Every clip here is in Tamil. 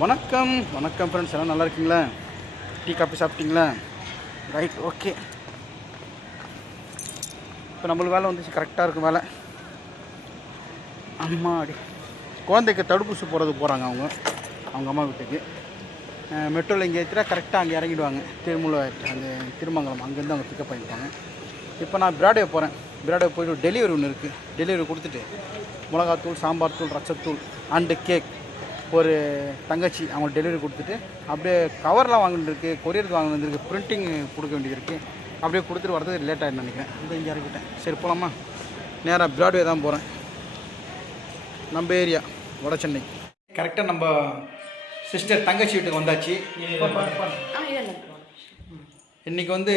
வணக்கம். வணக்கம் ஃப்ரெண்ட்ஸ் எல்லாம் நல்லா இருக்கீங்களா? டீ காஃபி சாப்பிட்டீங்களா? ரைட் ஓகே இப்போ நம்மளுக்கு வேலை வந்துச்சு. கரெக்டாக இருக்கும் வேலை. அம்மா அடி குழந்தைக்கு தடுப்பூசி போடுறதுக்கு போகிறாங்க அவங்க. அவங்க அம்மா வீட்டுக்கு. மெட்ரோவில் இங்கே ஏற்றினா கரெக்டாக அங்கே இறங்கிடுவாங்க. திருமூல அந்த திருமங்கலம் அங்கேருந்து அவங்க பிக்கப் பண்ணிப்பாங்க. இப்போ நான் பிராடே போகிறேன் பிராடே போயிட்டு டெலிவரி ஒன்று இருக்குது டெலிவரி கொடுத்துட்டு மிளகாத்தூள் சாம்பார் தூள் ரசத்தூள் அண்டு கேக் ஒரு தங்கச்சி அவங்களுக்கு டெலிவரி கொடுத்துட்டு அப்படியே கவர்லாம் வாங்கிட்டுருக்கு கொரியருக்கு வாங்க வந்திருக்கு பிரிண்டிங் கொடுக்க வேண்டியது இருக்குது அப்படியே கொடுத்துட்டு வரது லேட் ஆகிடும் நினைக்கிறேன். இந்த இங்கே இறக்கிட்டேன். சரி போகலாமா நேராக பிராட்வே தான் போகிறேன் நம்ம ஏரியா வட சென்னை. கரெக்டாக நம்ம சிஸ்டர் தங்கச்சி வீட்டுக்கு வந்தாச்சு. இன்னைக்கு வந்து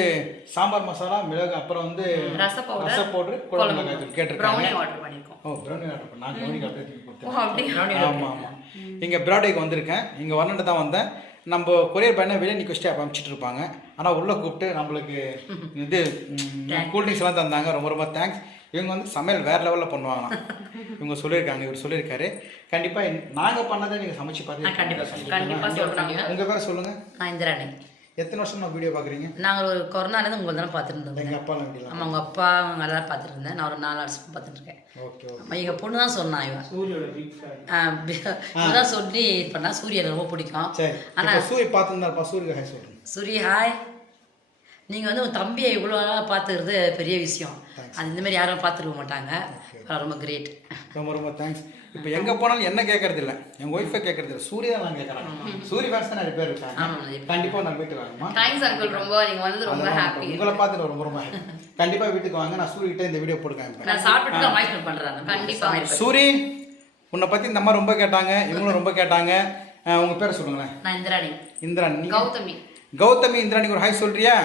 சாம்பார் மசாலா மிளகு அப்புறம் வந்து ரச powder, ரச பவுடர் குழம்பு. மிளகாய் கேட்டிருக்காங்க. ஆர்டர் பண்ணியிருக்கோம் ஓ ப்ரௌனி ஆர்டர் பண்ண அப்படியே? கொடுத்தேன் இங்கே பிராடேக்கு வந்திருக்கேன். இங்கே வரணுட்டு தான் வந்தேன். நம்ம கொரியர் பையனை வெளியே நிற்க வச்சுட்டு அப்போ அனுப்பிச்சிட்டு இருப்பாங்க. ஆனால் உள்ளே கூப்பிட்டு நம்மளுக்கு இது கூல்ட்ரிங்க்ஸ் எல்லாம் தந்தாங்க. ரொம்ப ரொம்ப தேங்க்ஸ் இவங்க வந்து சமையல் வேறு லெவலில் பண்ணுவாங்களாம். இவங்க சொல்லியிருக்காங்க இவர் சொல்லியிருக்காரு. கண்டிப்பாக நாங்கள் பண்ணதை நீங்கள் சமைச்சு பார்த்து கண்டிப்பா சொல்றாங்க உங்கள் பேர் சொல்லுங்கள் நான் இந்திராணி. எத்தனை வருஷம் நான் வீடியோ பார்க்குறீங்க? நாங்கள் ஒரு கொரோனாலேருந்து உங்களை தானே பார்த்துட்டு இருந்தோம் எங்கள் எப்படிலாம் ஆமாம் உங்கள் அப்பா அவங்க எல்லாம் பார்த்துட்டு இருந்தேன் நான் ஒரு நாலு வருஷம் பார்த்துட்டு இருக்கேன் ஓகே ஓகே. ஆமா, எங்க பொண்ணு தான் சொன்னான் இவன் இவதான் சொல்லி இது பண்ணா சூரியன் ரொம்ப பிடிக்கும். சரி ஆனா இப்போ சூரிய பார்த்துருந்தாருப்பா சூரிய ஹாய் சொல்லுங்கள் சூரிய ஹாய் நீங்கள் வந்து உங்கள் தம்பியை இவ்வளோ பார்த்துக்கிறது பெரிய விஷயம். அது இந்த மாதிரி யாரும் பார்த்துருக்க மாட்டாங்க. ரொம்ப கிரேட் ரொம்ப ரொம்ப தேங்க்ஸ் இப்போ எங்கே போனாலும் என்ன கேட்கறது இல்லை எங்கள் ஒய்ஃபை கேட்கறது இல்லை சூரிய தான் நான் கேட்குறாங்க சூரிய ஃபேன்ஸ் தான் நிறைய பேர் இருக்காங்க. கண்டிப்பாக நான் வீட்டுக்கு வாங்கம்மா தேங்க்ஸ் அங்கிள் ரொம்ப நீங்க வந்தது ரொம்ப ஹாப்பி உங்களை பார்த்து ரொம்ப ரொம்ப happy. கண்டிப்பா வீட்டுக்கு வாங்க. நான் சூரியகிட்ட இந்த வீடியோ போட்டு காமிப்பேன் நான் சாப்பிட்டுட்டு தான் வாய்ஸ் பண்ணுறேன் கண்டிப்பா. சூரி. உன்னை பத்தி இந்த மாதிரி ரொம்ப கேட்டாங்க. இவங்களும் ரொம்ப கேட்டாங்க. உங்க பேரை சொல்லுங்களேன். நான் இந்திராணி. இந்திராணி? கௌதமி. கௌதமி இந்திராணிக்கு ஒரு ஹாய் சொல்றியா?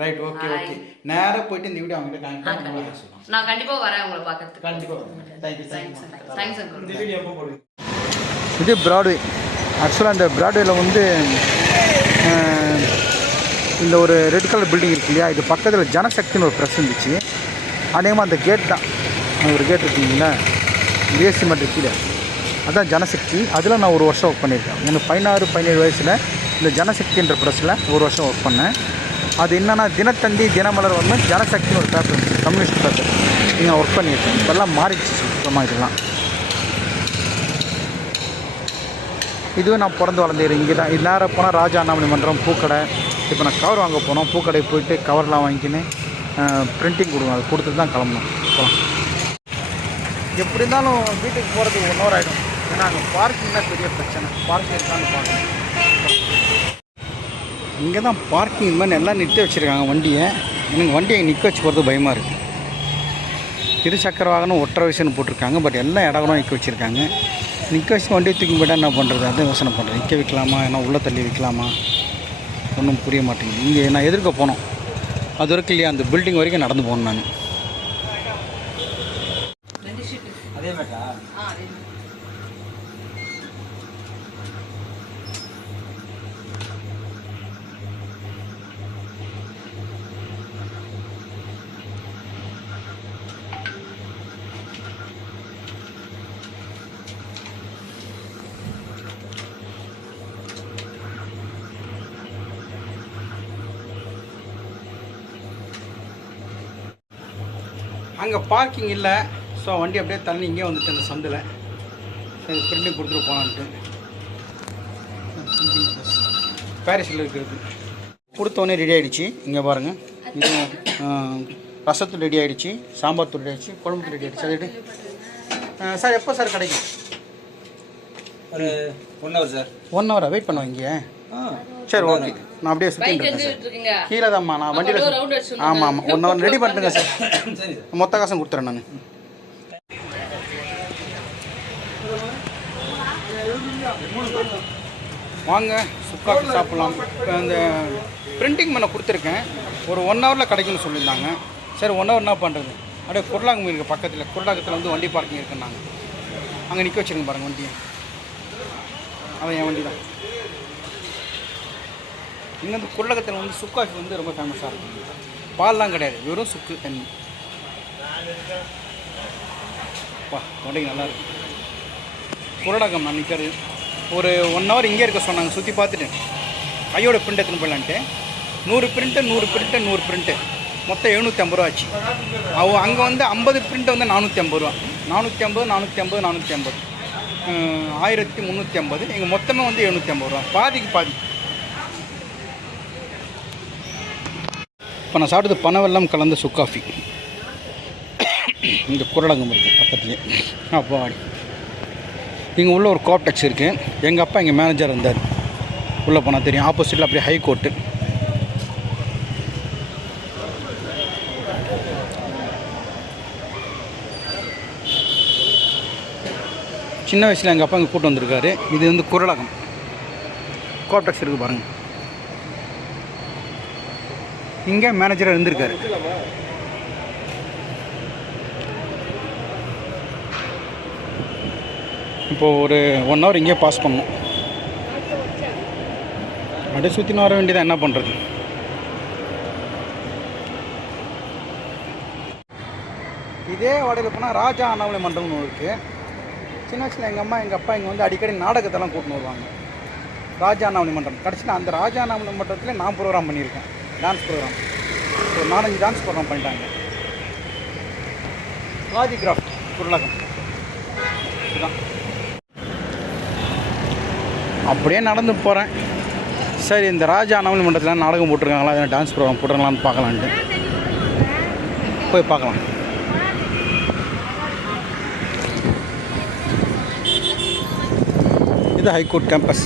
ரைட் ஓகே ஓகே நேரா போயிட்டு இந்த வீடியோ அவங்க கிட்ட காமிப்பேன் ஹாய் சொல்லலாம் நான் கண்டிப்பா வரேன் உங்களை பார்க்கறதுக்கு. கண்டிப்பா thank you thanks thank you thanks uncle இந்த வீடியோ எப்போ போடுவீங்க இது பிராட்வே ஆக்சுவலாக அந்த பிராட்வேல வந்து இந்த ஒரு ரெட் கலர் பில்டிங் இருக்கு இல்லையா? இது பக்கத்தில் ஜனசக்தின்னு ஒரு ப்ரெஸ் இருந்துச்சு. அநேகமாக அந்த கேட் தான். ஒரு கேட் இருக்குங்களா பிஎஸ்சி மட்டும் கீழே. அதான் ஜனசக்தி. அதில் நான் ஒரு வருஷம் ஒர்க் பண்ணியிருக்கேன். எனக்கு பதினாறு பதினேழு வயசில் இந்த ஜனசக்தின்ற ப்ரெஸ்ஸில் ஒரு வருஷம் ஒர்க் பண்ணேன். அது என்னென்னா தினத்தந்தி தினமலர் வந்து ஜனசக்தின்னு ஒரு பேப்பர் கம்யூனிஸ்ட் பேப்பர். நீங்கள் ஒர்க் பண்ணியிருக்கேன். இப்போல்லாம் மாறிடுச்சு சுத்தமாக இதெல்லாம். இதுவும் நான் பிறந்து வளர்ந்தது இங்கே தான் இது நேரம் போனால் ராஜா அண்ணாமலை மன்றம் பூக்கடை. இப்போ நான் கவர் வாங்க போனோம். பூக்கடை போயிட்டு கவர்லாம் வாங்கிக்கின்னு பிரிண்டிங் கொடுங்க. அது கொடுத்துட்டு தான் கிளம்பணும் போகலாம் எப்படி இருந்தாலும் வீட்டுக்கு போகிறதுக்கு ஒன் ஹவர் ஆகிடும் ஏன்னா அங்கே பார்க்கிங் தான் பெரிய பிரச்சனை. பார்க்கிங் இருக்கான்னு பார்க்கணும். இங்கே தான் பார்க்கிங் மாதிரி எல்லாம் நிறுத்தி வச்சுருக்காங்க வண்டியை. எனக்கு வண்டியை நிற்க வச்சு போகிறது பயமாக இருக்குது இருசக்கர வாகனம் ஒற்றை வயசுன்னு போட்டிருக்காங்க. பட் எல்லா இடங்களும் நிற்க வச்சுருக்காங்க. நிற்க வச்சு வண்டியை தூக்கி போய்ட்டால் என்ன பண்ணுறது அதான் யோசனை பண்ணுறேன் நிற்க வைக்கலாமா? ஏன்னா உள்ளே தள்ளி வைக்கலாமா? ஒன்றும் புரிய மாட்டேங்குது. இங்கே நான் எதிர்க்க போனோம். அது வரைக்கும் இல்லையா? அந்த பில்டிங் வரைக்கும் நடந்து போகணும் நான். அங்கே பார்க்கிங் இல்லை. ஸோ வண்டி அப்படியே தள்ளி இங்கே வந்துட்டு அந்த சந்தில். சரி பிரிண்டிங் கொடுத்துட்டு போகலான்ட்டு பாரிஸில் இருக்கிறது. கொடுத்தோடனே ரெடி ஆகிடுச்சு இங்கே பாருங்கள் இதுவும் ரசத்தூள் ரெடி ஆகிடுச்சு சாம்பார் தூள் ரெடி ஆகிடுச்சு குழம்பு ரெடி ஆகிடுச்சு அது சார் எப்போ சார் கிடைக்கும் ஒரு ஒன் ஹவர் சார் ஒன் ஹவரா வெயிட் பண்ணுவோம் இங்கே சரி ஓகே. நான் அப்படியே சுற்றிட்டு இருக்கேன் சார். கீழே தான்மா நான் வண்டியில் ஆமாம் ஆமாம் ஒன் ஹவர் ரெடி பண்ணிட்டுங்க சார். மொத்த காசும் கொடுத்துறேன் நான். வாங்க சுக்காக்கு சாப்பிட்லாம். இப்போ அந்த பிரிண்டிங் பண்ண கொடுத்துருக்கேன். ஒரு ஒன் ஹவரில் கிடைக்கும்னு சொல்லியிருந்தாங்க. சரி ஒன் ஹவர் என்ன பண்ணுறது அப்படியே குருளாங்க இருக்குது பக்கத்தில். குருளாக்கத்தில் வந்து வண்டி பார்க்கிங் இருக்குன்னாங்க. அங்கே நிற்க வச்சிருங்க பாருங்கள் வண்டியை. அதான் என் வண்டி தான் இங்கே வந்து குள்ளகத்தில் வந்து சுக்காஃபி வந்து ரொம்ப ஃபேமஸாக இருக்கும். பால்லாம் கிடையாது. வெறும் சுக்கு தண்ணி. வா வண்டி நல்லா இருக்கும் குரடகம் அன்றைக்கி ஒரு ஒன் ஹவர் இங்கே இருக்க சொன்னாங்க. சுற்றி பார்த்துட்டு. கையோட பிரிண்ட் எடுத்துன்னு போயிடலான்ட்டு. நூறு பிரிண்ட்டு நூறு பிரிண்ட்டு நூறு பிரிண்ட்டு மொத்தம் எழுநூற்றி ஐம்பது ரூபா ஆச்சு. அவ அங்கே வந்து ஐம்பது பிரிண்ட் வந்து நானூற்றி ஐம்பது ரூபா. நானூற்றி ஐம்பது நானூற்றி ஐம்பது நானூற்றி ஐம்பது ஆயிரத்தி முந்நூற்றி ஐம்பது எங்கள் மொத்தமே வந்து எழுநூற்றி ஐம்பது ரூபா. பாதிக்கு பாதி. இப்போ நான் சாப்பிட்டது பனவெல்லாம் கலந்த சுக்காஃபி இந்த குரலங்கம் இருக்குது பக்கத்துலேயே அப்போ இங்கே உள்ள ஒரு கோப்டெக்ஸ் இருக்குது எங்கள் அப்பா இங்கே மேனேஜர் இருந்தார். உள்ளே போனால் தெரியும். ஆப்போசிட்டில் அப்படியே ஹை கோர்ட்டு சின்ன வயசில் எங்கள் அப்பா இங்கே கூட்டு வந்திருக்காரு. இது வந்து குரலகம் கோப்டெக்ஸ் இருக்குது பாருங்கள் இங்கே மேனேஜராக இருந்திருக்காரு. இப்போது ஒரு ஒன் ஹவர் இங்கேயே பாஸ் பண்ணணும். அப்படியே சுற்றின்னு வர வேண்டியதான் என்ன பண்ணுறது இதே வடையில் போனால் ராஜா அண்ணாமலை மண்டபம்னு ஒன்று இருக்குது சின்ன வயசில் எங்கள் அம்மா எங்கள் அப்பா இங்கே வந்து அடிக்கடி நாடகத்தெல்லாம் கூட்டின்னு வருவாங்க. ராஜா அண்ணாமலை மன்றம் கடைசியில் அந்த ராஜா அண்ணாமலை மண்டபத்தில் நான் ப்ரோக்ராம் பண்ணியிருக்கேன். Dance program. ஒரு நாலஞ்சு டான்ஸ் ப்ரோக்ராம் பண்ணிட்டாங்க. ராஜி கிராஃப்ட் குருலகம். இதுதான். அப்படியே நடந்து போகிறேன் சரி இந்த ராஜா அண்ணாமலை மன்றத்தில் நாடகம் போட்டிருக்காங்களா? அதில் டான்ஸ் ப்ரோக்ராம் போட்டுருங்களான்னு பார்க்கலான்ட்டு. போய் பார்க்கலாம். இது ஹைகோர்ட் கேம்பஸ்.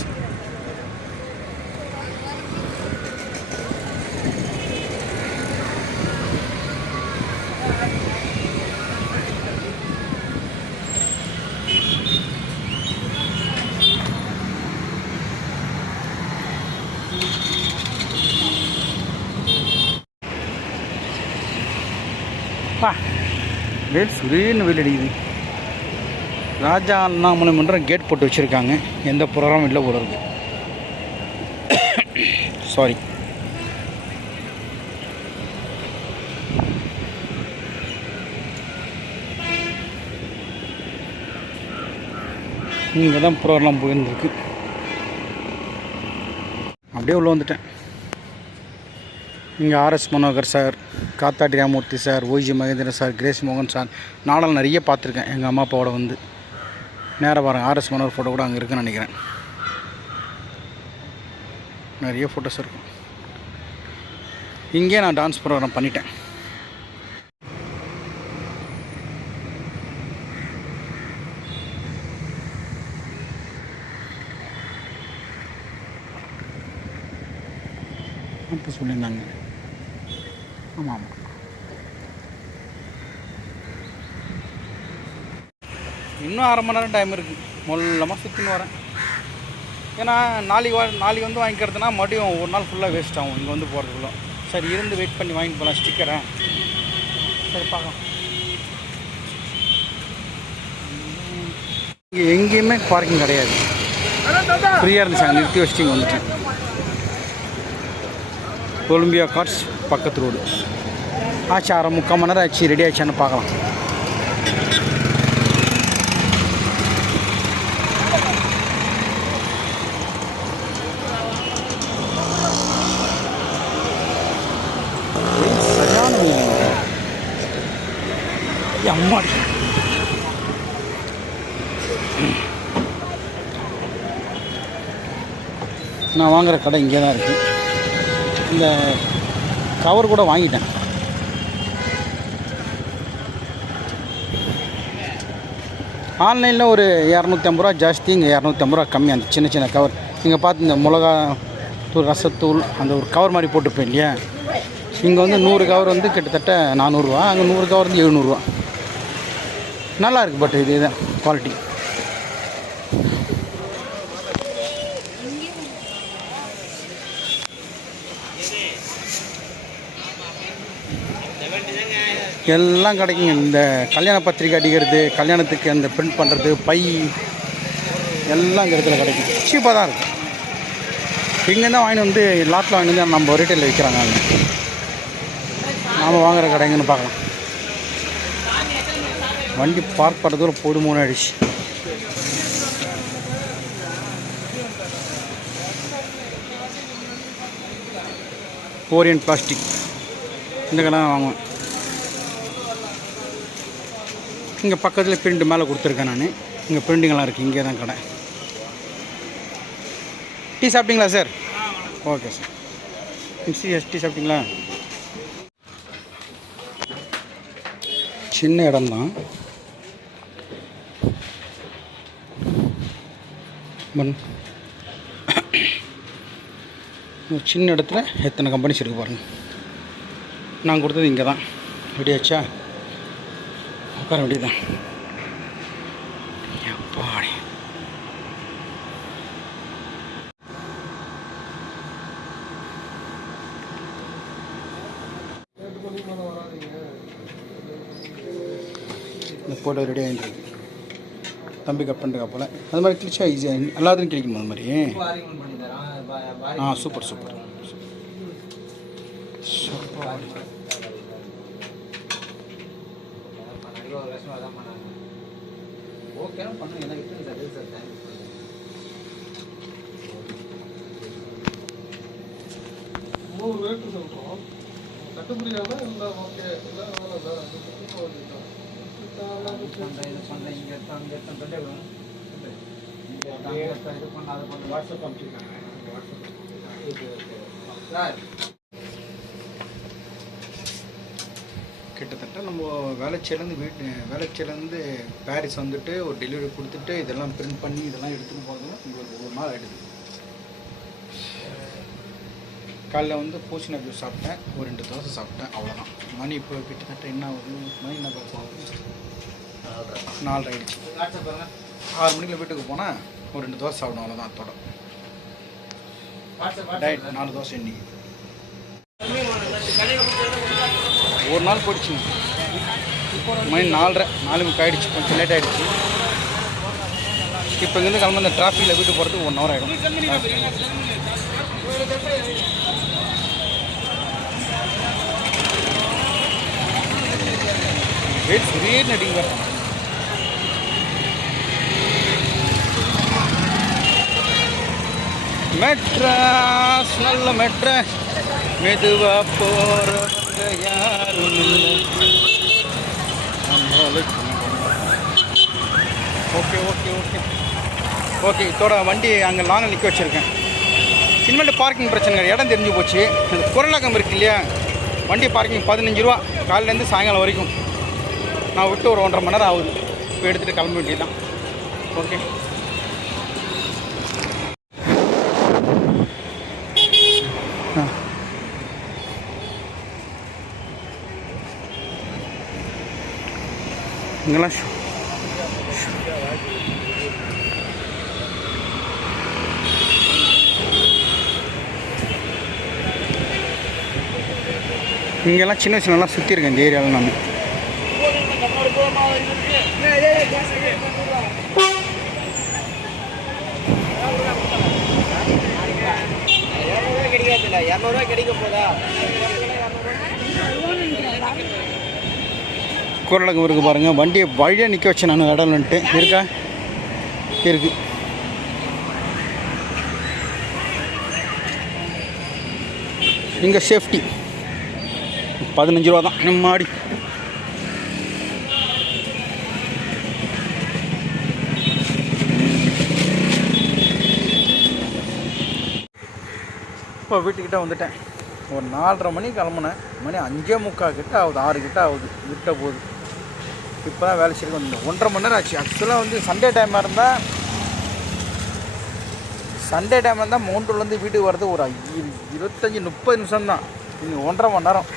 அப்பா. வெயில் சுரீன்னு வெயில் அடிக்குது. ராஜா அண்ணாமலை மன்றம் கேட் போட்டு வச்சுருக்காங்க. எந்த ப்ரோக்ராமும் இல்லை போல இருக்கு. சாரி இங்கே தான் ப்ரோக்ராம் போயிருந்துருக்கு. அப்படியே உள்ளே வந்துட்டேன். இங்கே R S Manohar sir Kathadi Ramamurthy sir Y G Mahendran sir Crazy மோகன் சார் நாடல் நிறைய பார்த்துருக்கேன். எங்கள் அம்மா அப்பாவோட வந்து. நேராக பாருங்கள் ஆர்எஸ் மனோகர் ஃபோட்டோ கூட அங்கே இருக்குன்னு நினைக்கிறேன். நிறைய ஃபோட்டோஸ் இருக்கும். இங்கே நான் டான்ஸ் ப்ரோக்ராம் பண்ணிட்டேன். அப்போ சொல்லியிருந்தாங்க. ஆமாம். ஆமாம் இன்னும் அரை மணி நேரம் டைம் இருக்குது மொல்லமாக சுற்றின்னு வரேன். ஏன்னா நாளைக்கு வா நாளைக்கு வந்து வாங்கிக்கிறதுனா மறுபடியும் ஒரு நாள் ஃபுல்லாக வேஸ்ட் ஆகும். இங்கே வந்து போகிறதுக்குள்ள சரி இருந்து வெயிட் பண்ணி வாங்கிட்டு போகலாம் ஸ்டிக்கரை சரி பார்க்கலாம். இங்கே எங்கேயுமே பார்க்கிங் கிடையாது. ஃப்ரீயாக இருந்துச்சு நிறுத்தி வச்சுட்டு இங்கே வந்துட்டேன். கொலம்பியா கார்ஸ் பக்கத்து ரோடு. ஆச்சு அரை முக்கால் மணி நேரம் ஆச்சு ரெடி ஆச்சான்னு பார்க்கலாம். அம்மாடி நான் வாங்குற கடை இங்கே தான் இருக்குது இந்த கவர் கூட வாங்கிட்டேன். ஆன்லைனில் ஒரு இரநூத்தி ஐம்பது ரூபா ஜாஸ்தி இங்கே இரநூத்தி ஐம்பது ரூபா கம்மி. அந்த சின்ன சின்ன கவர் இங்கே பார்த்து இந்த மிளகா தூள் ரசத்தூள் அந்த ஒரு கவர் மாதிரி போட்டுப்பேன் இல்லையா? இங்கே வந்து நூறு கவர் வந்து கிட்டத்தட்ட நானூறுரூவா அங்கே நூறு கவர் வந்து எழுநூறுவா நல்லா இருக்குது பட் இது தான் குவாலிட்டி எல்லாம் கிடைக்குங்க. இந்த கல்யாண பத்திரிக்கை அடிக்கிறது கல்யாணத்துக்கு அந்த பிரிண்ட் பண்ணுறது பை எல்லாம் இந்த இடத்துல கிடைக்கும். சீப்பாக தான் இருக்கும். இங்கேருந்து வாங்கிட்டு வந்து லாட்டில் வாங்கிட்டு வந்து நம்ம ரீட்டைலில் விற்கிறாங்க நாம் வாங்குகிற கடைங்கன்னு பார்க்கலாம். வண்டி பார்க் பண்ணுறதுக்குள்ள போடு மூணு ஆயிடுச்சு. ஓரியன் பிளாஸ்டிக் இந்த கடை தான் வாங்குவேன். இங்கே பக்கத்தில் பிரிண்ட் மேலே கொடுத்துருக்கேன் நான். இங்கே பிரிண்டிங்கெல்லாம் இருக்குது இங்கே தான் கடை. டீ சாப்பிட்டீங்களா sir okay sir mixie tea சாப்பிட்டீங்களா? சின்ன இடம்தான். சின்ன இடத்துல எத்தனை கம்பெனிஸ் இருக்குது பாருங்கள் நான் கொடுத்தது இங்கே தான் ரெடியாச்சா உட்கார வேண்டியதுதான். எப்பாடி. இந்த போட்டோ ரெடி ஆகிட்டு தம்பி கட் பண்ணுறா போல். அது மாதிரி கிழிச்சா ஈஸியாக எல்லாத்துக்கும் கிடைக்குமா அது மாதிரி. ஆ சூப்பர் சூப்பர் சூப்பர். ஒரு வருஷம் அதான் பண்ணாங்க. ஓகே பண்ணுங்க. என்ன விட்டுருங்க சார்? சார்? டைம் மூணு ரேட்டு சொல்கிறோம் கட்டுப்படியான இல்லை ஓகே இல்லை வேலை இல்லை. பண்ணுறேன் இது பண்ணுறேன் இங்கே எடுத்து அங்கே எடுத்து தொண்டை விடும் இங்கே எடுத்து அங்கே எடுத்து இது பண்ண அதை பண்ண. வாட்ஸ்அப் அனுப்பிச்சிருக்காங்க. சார் கிட்டத்தட்ட நம்ம வேலைச்சேலேருந்து வீட்டு வேலைச்சேலேருந்து பாரிஸ் வந்துட்டு ஒரு டெலிவரி கொடுத்துட்டு இதெல்லாம் பிரிண்ட் பண்ணி இதெல்லாம் எடுத்துன்னு போகணும் உங்களுக்கு ஒரு நாள் ஆகிடுது காலைல வந்து பூசின ஜூஸ் சாப்பிட்டேன். ஒரு ரெண்டு தோசை சாப்பிட்டேன். அவ்வளோதான் மணி இப்போ கிட்டத்தட்ட என்ன ஆகுது? மணி என்ன பார்ப்போம் நாலரை ஆயிடுச்சு. ஆறு மணிக்கு வீட்டுக்கு போனால் ஒரு ரெண்டு தோசை சாப்பிடும் அவ்வளோதான் அத்தோட டயட் நாலு தோசை இன்னைக்கு ஒரு நாள் போயிடுச்சுங்க. மணி நாலரை நாலு முக்கு ஆகிடுச்சு கொஞ்சம் லேட் ஆகிடுச்சு இப்போ இங்கேருந்து கிளம்ப இந்த டிராஃபிக்கில் வீட்டு போகிறதுக்கு ஒன் ஹவர் ஆகிடும் வெயிட் சுரீர் நடிங்க மெட்ராஸ் நல்ல மெட்ராஸ் மெதுவாக போறவங்க யாரும் ஓகே ஓகே ஓகே. ஓகே இதோட வண்டி அங்கே லாங்கில் நிற்க வச்சுருக்கேன். இனிமேல் பார்க்கிங் பிரச்சனை கிடையாது. இடம் தெரிஞ்சு போச்சு. இந்த குரலகம் இருக்கு இல்லையா? வண்டி பார்க்கிங் பதினஞ்சு ரூபா. காலையிலேருந்து சாயங்காலம் வரைக்கும். நான் விட்டு ஒரு ஒன்றரை மணி நேரம் ஆகுது. இப்போ எடுத்துகிட்டு கிளம்ப வேண்டியதுதான். ஓகே. இங்கெல்லாம் இங்கெல்லாம் சின்ன வயசுல சுற்றி இருக்கேன் இந்த ஏரியாவில் நான். கிடைக்காதுல்ல இரநூறுவா கிடைக்க போதா? குரலகம் இருக்கு பாருங்கள் வண்டியை வழியாக நிற்க வச்சேன் நான். இடம்ன்ட்டு இருக்கா? இருக்கு. இங்கே சேஃப்டி பதினஞ்சு ரூபா தான். நம்ம மாடி. இப்போ வீட்டுக்கிட்ட வந்துட்டேன். ஒரு நாலரை மணி கிளம்புனேன். மணி அஞ்சே முக்கால் கிட்ட ஆகுது. ஆறு கிட்ட ஆகுது. விட்ட போகுது. இப்போ தான் வேலை செய்ய வந்தேன் ஒன்றரை மணி நேரம் ஆச்சு. ஆக்சுவலாக வந்து சண்டே டைமாக இருந்தால் சண்டே டைம் இருந்தால் மவுண்டூர்லேருந்து வீட்டுக்கு வர்றது ஒரு இரு- இருபத்தஞ்சி முப்பது நிமிஷம் தான். இன்னும் ஒன்றரை மணி நேரம்.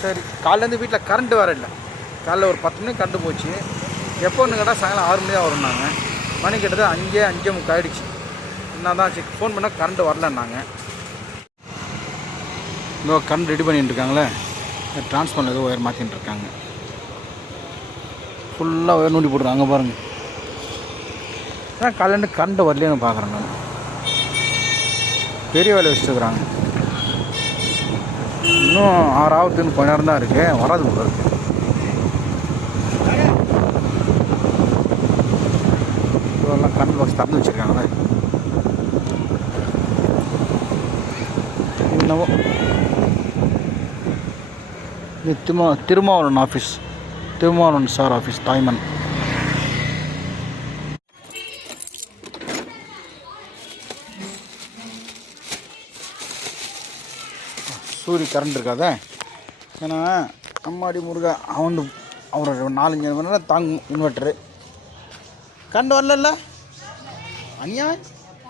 சரி காலையிலேருந்து வீட்டில் கரண்ட் வர இல்லை. காலைல ஒரு பத்து மணிக்கு கரண்ட் போச்சு. எப்போ ஒன்று கேட்டால் சாயங்காலம் ஆறு மணி தான் வரும்னாங்க மணி கிட்டத்தட்ட அஞ்சே அஞ்சே முக்கால் ஆகிடுச்சு என்ன தான் சரி ஃபோன் பண்ணால் கரண்ட் வரலன்னாங்க. இதோ கரண்ட் ரெடி பண்ணிட்டு இருக்காங்களே. டிரான்ஸ்ஃபார்மர் ஏதோ ஒயர் மாற்றின்னு இருக்காங்க. ஃபுல்லாக வேர் நோண்டி போட்டுருக்காங்க. அங்கே பாருங்கள் ஏன்னா காலையிலேருந்து கரண்ட் வரலைன்னு பார்க்குறேன் நான். பெரிய வேலை வச்சுருக்குறாங்க. இன்னும் ஆறு ஆகுதுன்னு கொஞ்ச நேரம் தான் இருக்கேன் வராது போல இருக்கு. இதெல்லாம் கரண்ட் பாக்ஸ் திறந்து வச்சுருக்காங்களே என்னவோ. Thiruma Thirumavalavan office Thirumavalavan sir office தாய்மன். சூரிய கரண்ட் இருக்காதே. ஏன்னா அம்மாடி முருகா அவன் அவரோட நாலஞ்சு மணி நேரம் தாங்கும் இன்வெர்ட்ரு கரண்ட் வரல அனியா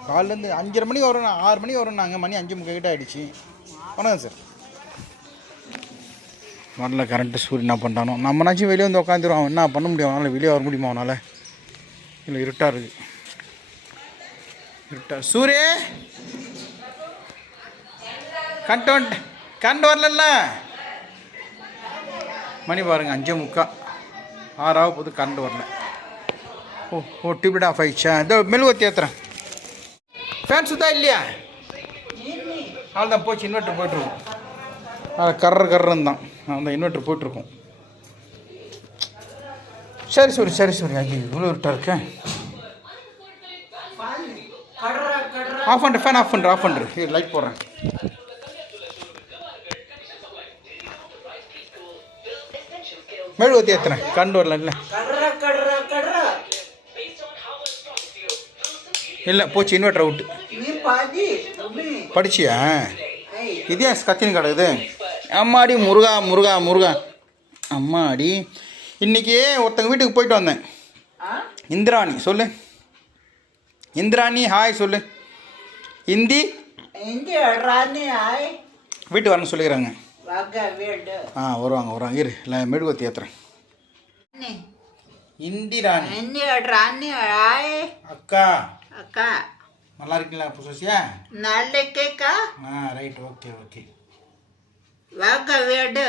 காலிலேருந்து அஞ்சரை மணிக்கு வரும் ஆறு மணிக்கு வரும் நாங்கள் மணி அஞ்சு முக்கிட்ட ஆகிடுச்சு வணக்கம் சார். வரல கரண்ட்டு சூரியன் என்ன பண்ணுறானோ நம்மனாச்சும் வெளியே வந்து உட்காந்துருவோம் அவன் என்ன பண்ண முடியும்? அவனால் வெளியே வர முடியுமா அவனால்? இல்லை இருட்டாக இருக்குது இருட்டா. சூரிய! கண்டு வந்துட்டு கண்டு வரல மணி பாருங்க அஞ்சே முக்கா. ஆறாவது போது கரண்ட் வரல. ஓ ஓ டிபிட் ஆஃப் ஆயிடுச்சா? இதோ மெழுகுவத்தி ஏற்றுறேன் ஃபேன் சுத்தா இல்லையா? அவ்வளோதான் போச்சு இன்வெர்ட்டர் போய்ட்டுருவோம் கர்ற கர்றன்னு தான். அந்த இன்வெர்ட்டர் போயிட்டுருக்கும். சரி சரி சரி சரி ஐயோ இவ்வளோ இருட்டா இருக்கேன் ஆஃப் பண்ணுற ஃபேன் ஆஃப் பண்ணுற ஆஃப் பண்ணுற லைட் போடுறேன். மெழுகுவத்தி ஏற்றுறேன் கண்டு வரல இல்லை. இல்லை போச்சு இன்வெர்டர் அவுட்டு படிச்சியா? இதே கத்தின்னு கிடக்குது? அம்மாடி முருகா முருகா முருகா. அம்மாடி இன்னைக்கு ஒருத்தங்க வீட்டுக்கு போயிட்டு வந்தேன். இந்திராணி சொல்லு. இந்திராணி ஹாய் சொல்லு. இந்தி? வீட்டு வரணும்னு சொல்லிக்கிறாங்க. ஆ வருவாங்க வருவாங்க. இரு இல்லை மெழுகுவத்தி ஏற்றுறேன் இந்திராணி. அக்கா. அக்கா. நல்லா இருக்கீங்களா புதுசியா நாளைக்கா ஆ ரைட் ஓகே ஓகே. வாங்க வீடு.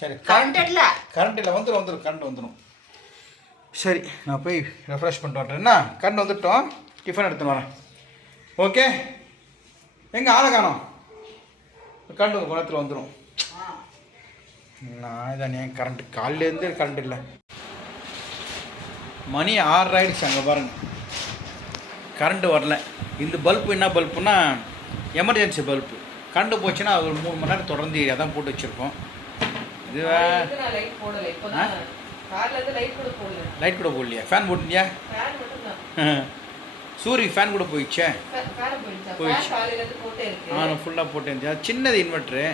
சரி கண்டல கரண்ட் இல்லை. வந்துடும் வந்துடும் கரண்ட் வந்துடும் சரி. நான் போய் ரெஃப்ரெஷ் பண்ணிட்டு வரேன். என்ன? கரண்ட் வந்துட்டோம். டிஃபன் எடுத்துன்னு வரேன். ஓகே எங்கே ஆளை காணோம்? கரண்ட் உங்கள் குணத்தில் வந்துடும் நான் இதான் ஏன் கரண்ட் காலிலேருந்து கரண்ட் இல்லை. மணி ஆறு ஆயிடுச்சு அங்கே பாருங்க. கரண்ட் வரல. இந்த பல்பு என்ன பல்புனா எமர்ஜென்சி பல்பு கரண்ட் போச்சுன்னா ஒரு மூணு மணி நேரம் தொடர்ந்து அதான் போட்டு வச்சுருக்கோம். இது லைட் கூட போடலையா? ஃபேன் மட்டும் சூரிய ஃபேன் கூட போயிடுச்சே? போயிடுச்சா? நானும் ஃபுல்லாக போட்டேன் சின்னது இன்வெர்ட்ரு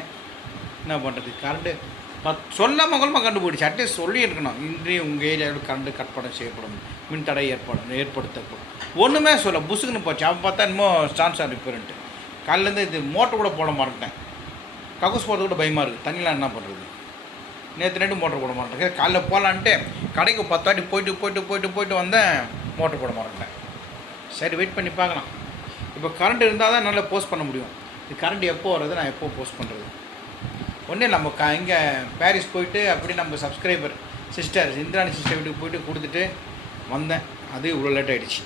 என்ன பண்ணுறது கரண்ட்டு பத் சொல்லாமல் கொள்ளாமல் கண்டு போயிடுச்சு. அட்லீஸ்ட் சொல்லி இருக்கணும். இன்றி உங்கள் ஏரியாவில் கரண்ட் கட்படம் செய்யப்படும். மின் தடை ஏற்படும் ஏற்படுத்தப்படும். ஒன்றுமே சொல்ல புசுக்குன்னு போச்சு. அவன் பார்த்தா என்னமோ ஸ்டான்ஸாக ரிப்பேர்ன்ட்டு காலையிலேருந்து இது மோட்டர் கூட போட மாட்டேன் கக்கூஸ் போடுறது கூட பயமாக இருக்குது தண்ணிலாம் என்ன பண்ணுறது நேற்று நைட்டு மோட்டர் போட மாட்டேன். காலைல போகலான்ட்டு கடைக்கு பத்தாட்டி போயிட்டு போயிட்டு போயிட்டு போயிட்டு வந்தேன். மோட்டர் போட மாட்டேன் சரி வெயிட் பண்ணி பார்க்கலாம். இப்போ கரண்ட் இருந்தால் தான் நல்லா போஸ்ட் பண்ண முடியும். இது கரண்ட் எப்போ வர்றது நான் எப்போ போஸ்ட் பண்ணுறது ஒன்றே நம்ம க இங்கே பாரிஸ் போயிட்டு அப்படி நம்ம சப்ஸ்கிரைபர் சிஸ்டர் இந்திராணி சிஸ்டர் வீட்டுக்கு போயிட்டு கொடுத்துட்டு வந்தேன். அது இவ்வளோ லேட் ஆகிடுச்சு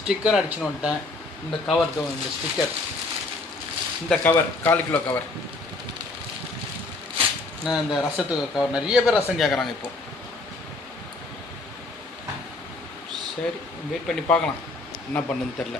ஸ்டிக்கர் அடிச்சுன்னு வந்துட்டேன். இந்த கவர் இந்த ஸ்டிக்கர் இந்த கவர் கால் கிலோ கவர் நான் இந்த ரசத்துக்கு கவர் நிறைய பேர் ரசம் கேட்குறாங்க இப்போ. சரி வெயிட் பண்ணி பார்க்கலாம். என்ன பண்ணுன்னு தெரில